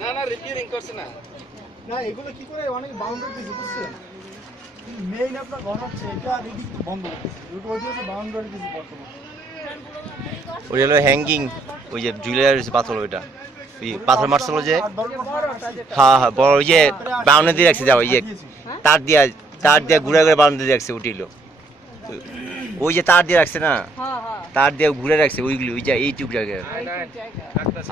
না না রিপেয়ারিং করছে না না এগুলো কি করে অনেক বাউন্ডারি দিয়েছে বুঝছেন মেইন আপনার ঘর হচ্ছে এটা আর এদিক বন্ধ করতেছে ওটা হচ্ছে বাউন্ডারি দিয়েছে বর্তমানে ওই হলো হ্যাঙ্গিং ওই যে জুয়েলারি পাথর ওইটা ওই পাথর মারছিল যে হ্যাঁ হ্যাঁ বড় ওই যে বাউন্ডারি দিয়ে রাখছে যাও ওই যে তার দিয়ে ঘুরে ঘুরে বাউন্ডারি দিয়ে রাখছে উঠিল ওই যে তার দিয়ে রাখছে না তার দিয়ে ঘুরে রাখছে ওইগুলি ওই যে এইটুক জায়গায় ডাক্তার